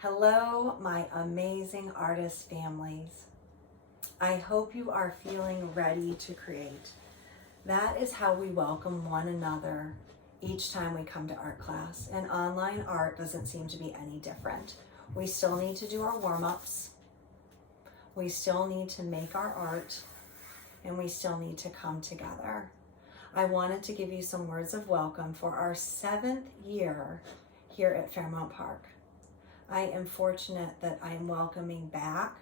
Hello, my amazing artist families. I hope you are feeling ready to create. That is how we welcome one another each time we come to art class, and online art doesn't seem to be any different. We still need to do our warm-ups, we still need to make our art, and we still need to come together. I wanted to give you some words of welcome for our 7th year here at Fairmount Park. I am fortunate that I am welcoming back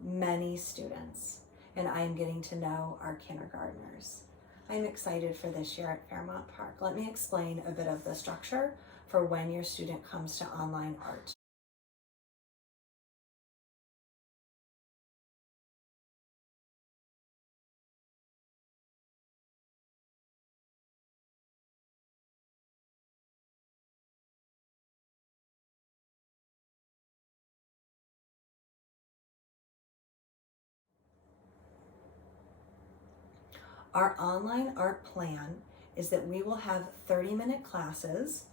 many students, and I am getting to know our kindergartners. I'm excited for this year at Fairmount Park. Let me explain a bit of the structure for when your student comes to online art. Our online art plan is that we will have 30-minute classes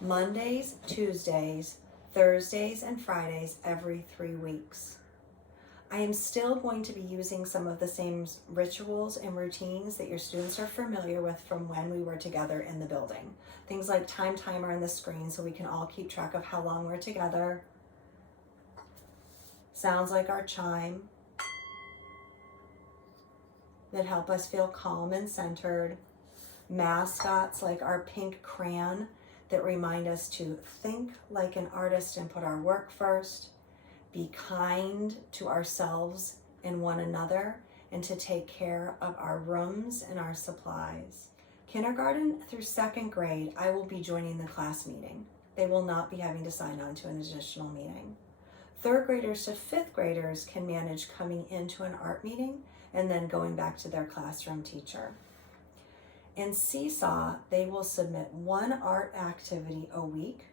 Mondays, Tuesdays, Thursdays, and Fridays every 3 weeks. I am still going to be using some of the same rituals and routines that your students are familiar with from when we were together in the building. Things like timer on the screen so we can all keep track of how long we're together. Sounds like our chime that help us feel calm and centered. Mascots like our pink crayon that remind us to think like an artist and put our work first. Be kind to ourselves and one another, and to take care of our rooms and our supplies. Kindergarten through 2nd grade, I will be joining the class meeting. They will not be having to sign on to an additional meeting. 3rd graders to 5th graders can manage coming into an art meeting and then going back to their classroom teacher. In Seesaw, they will submit one art activity a week,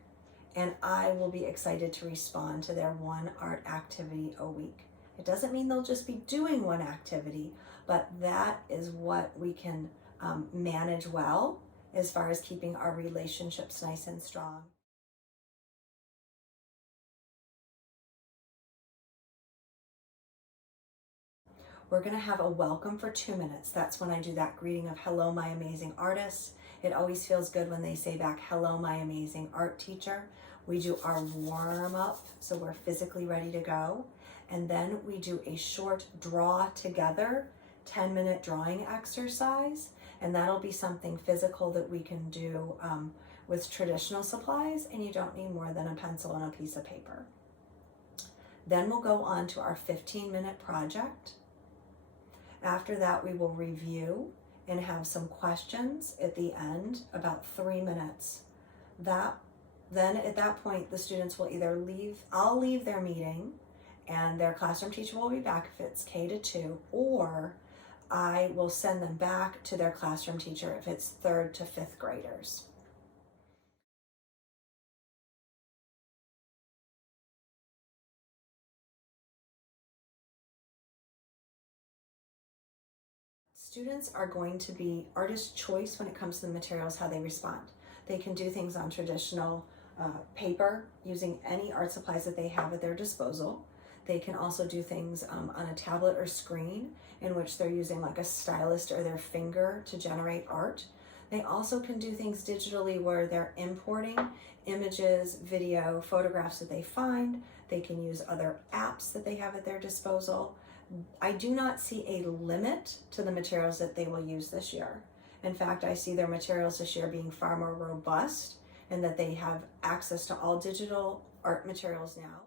and I will be excited to respond to their one art activity a week. It doesn't mean they'll just be doing one activity, but that is what we can manage well as far as keeping our relationships nice and strong. We're gonna have a welcome for 2 minutes. That's when I do that greeting of hello, my amazing artist. It always feels good when they say back, hello, my amazing art teacher. We do our warm up, so we're physically ready to go. And then we do a short draw together, 10-minute drawing exercise. And that'll be something physical that we can do with traditional supplies, and you don't need more than a pencil and a piece of paper. Then we'll go on to our 15-minute project. After that, we will review and have some questions at the end, about 3 minutes. Then at that point, the students will either leave, I'll leave their meeting and their classroom teacher will be back if it's K-2, or I will send them back to their classroom teacher if it's 3rd to 5th graders. Students are going to be artist choice when it comes to the materials, how they respond. They can do things on traditional paper using any art supplies that they have at their disposal. They can also do things on a tablet or screen in which they're using like a stylus or their finger to generate art. They also can do things digitally where they're importing images, video, photographs that they find. They can use other apps that they have at their disposal. I do not see a limit to the materials that they will use this year. In fact, I see their materials this year being far more robust and that they have access to all digital art materials now.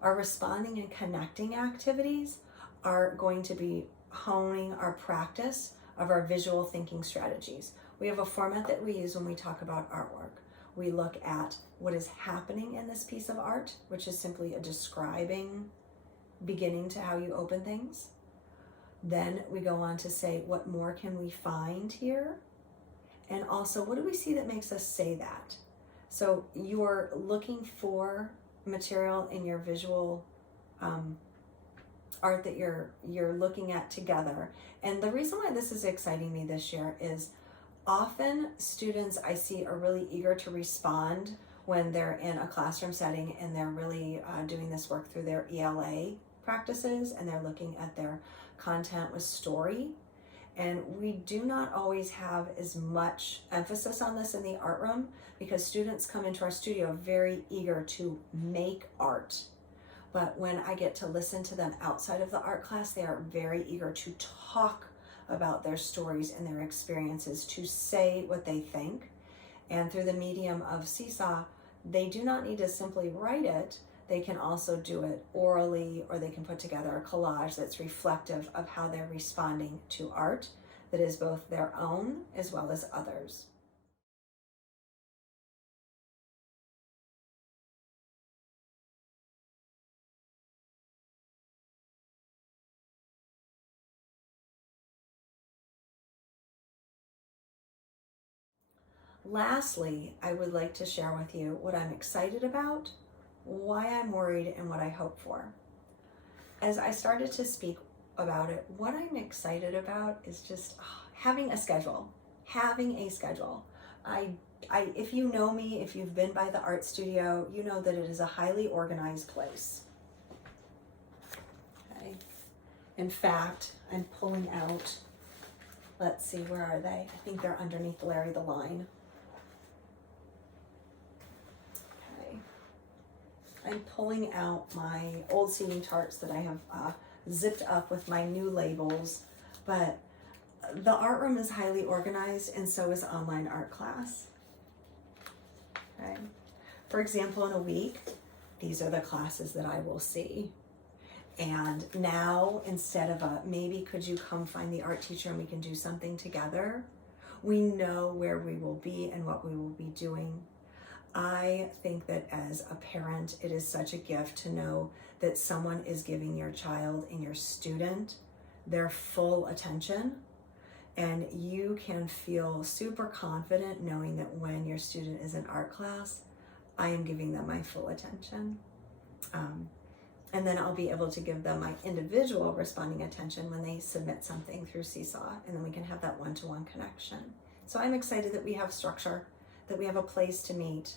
Our responding and connecting activities are going to be honing our practice of our visual thinking strategies. We have a format that we use when we talk about artwork. We look at what is happening in this piece of art, which is simply a describing beginning to how you open things. Then we go on to say, what more can we find here? And also, what do we see that makes us say that? So you're looking for material in your visual art that you're looking at together. And the reason why this is exciting me this year is often students I see are really eager to respond when they're in a classroom setting and they're really doing this work through their ELA practices, and they're looking at their content with story. And we do not always have as much emphasis on this in the art room because students come into our studio very eager to make art. But when I get to listen to them outside of the art class, they are very eager to talk about their stories and their experiences, to say what they think. And through the medium of Seesaw, they do not need to simply write it. They can also do it orally, or they can put together a collage that's reflective of how they're responding to art that is both their own as well as others. Lastly, I would like to share with you what I'm excited about, why I'm worried, and what I hope for. As I started to speak about it, what I'm excited about is just having a schedule. Having a schedule. If you know me, if you've been by the art studio, you know that it is a highly organized place. Okay. In fact, I'm pulling out, let's see, where are they? I think they're underneath Larry the Line. Okay. I'm pulling out my old seating charts that I have zipped up with my new labels, but the art room is highly organized, and so is online art class. Okay. For example, in a week, these are the classes that I will see. And now, instead of maybe could you come find the art teacher and we can do something together, we know where we will be and what we will be doing. I think that as a parent, it is such a gift to know that someone is giving your child and your student their full attention. And you can feel super confident knowing that when your student is in art class, I am giving them my full attention. And then I'll be able to give them my individual responding attention when they submit something through Seesaw, and then we can have that one-to-one connection. So I'm excited that we have structure, that we have a place to meet.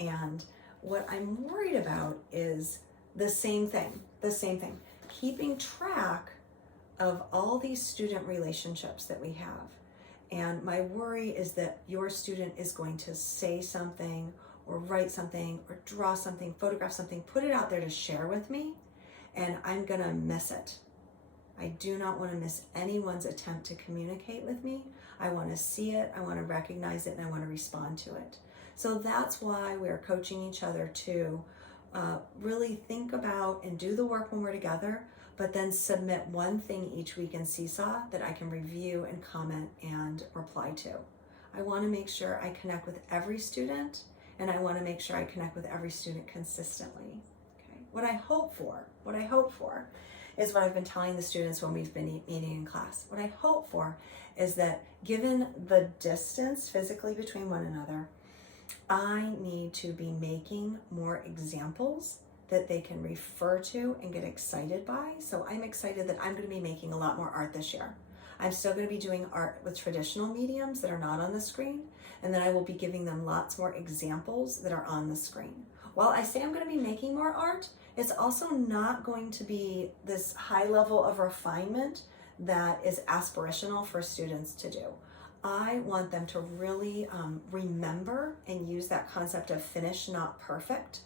And what I'm worried about is the same thing, keeping track of all these student relationships that we have. And my worry is that your student is going to say something or write something or draw something, photograph something, put it out there to share with me, and I'm gonna miss it. I do not want to miss anyone's attempt to communicate with me. I want to see it, I want to recognize it, and I want to respond to it. So that's why we're coaching each other to really think about and do the work when we're together, but then submit one thing each week in Seesaw that I can review and comment and reply to. I want to make sure I connect with every student, and I want to make sure I connect with every student consistently. Okay. What I hope for is what I've been telling the students when we've been meeting in class. What I hope for is that given the distance physically between one another, I need to be making more examples that they can refer to and get excited by. So I'm excited that I'm going to be making a lot more art this year. I'm still going to be doing art with traditional mediums that are not on the screen, and then I will be giving them lots more examples that are on the screen. While I say I'm going to be making more art, it's also not going to be this high level of refinement that is aspirational for students to do. I want them to really remember and use that concept of finished, not perfect.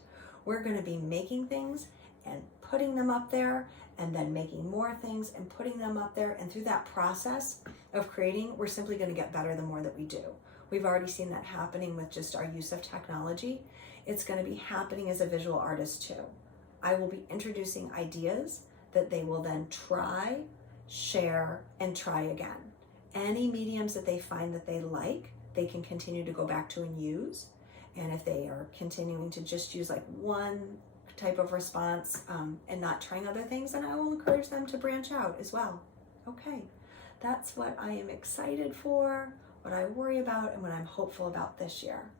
We're going to be making things and putting them up there, and then making more things and putting them up there. And through that process of creating, we're simply going to get better the more that we do. We've already seen that happening with just our use of technology. It's going to be happening as a visual artist too. I will be introducing ideas that they will then try, share, and try again. Any mediums that they find that they like, they can continue to go back to and use. And if they are continuing to just use like one type of response and not trying other things, then I will encourage them to branch out as well. Okay, that's what I am excited for, what I worry about, and what I'm hopeful about this year.